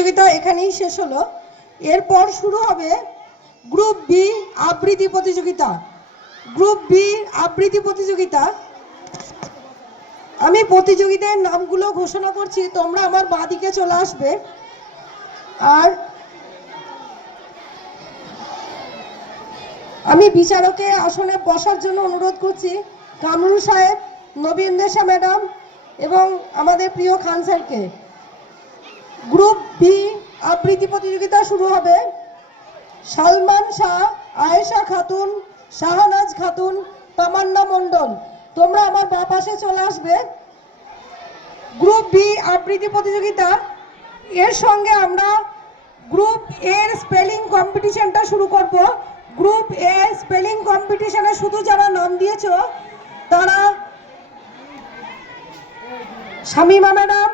প্রতিযোগিতা এখানেই শেষ হলো। এরপর শুরু হবে গ্রুপ বি আবৃত্তি প্রতিযোগিতা। গ্রুপ বি আবৃত্তি প্রতিযোগিতা, আমি প্রতিযোগীদের নামগুলো ঘোষণা করছি, তোমরা আমার বাঁদিকে চলে আসবে। আর আমি বিচারকের আসনে বসার জন্য অনুরোধ করছি কামরুল সাহেব, নবীন্দেশা ম্যাডাম এবং আমাদের প্রিয় খান স্যারকে। গ্রুপ বি আবৃত্তি প্রতিযোগিতা শুরু হবে। সালমান শাহ, আয়েশা খাতুন, শাহনাজ খাতুন, তামান্না মণ্ডল, তোমরা আমার বাঁ পাশে চলে আসবে। গ্রুপ বি আবৃত্তি প্রতিযোগিতা, এর সঙ্গে আমরা গ্রুপ এর স্পেলিং কম্পিটিশনটা শুরু করব। গ্রুপ এ স্পেলিং কম্পিটিশনে শুধু যারা নাম দিয়েছো তারা শামিমা ম্যাডাম,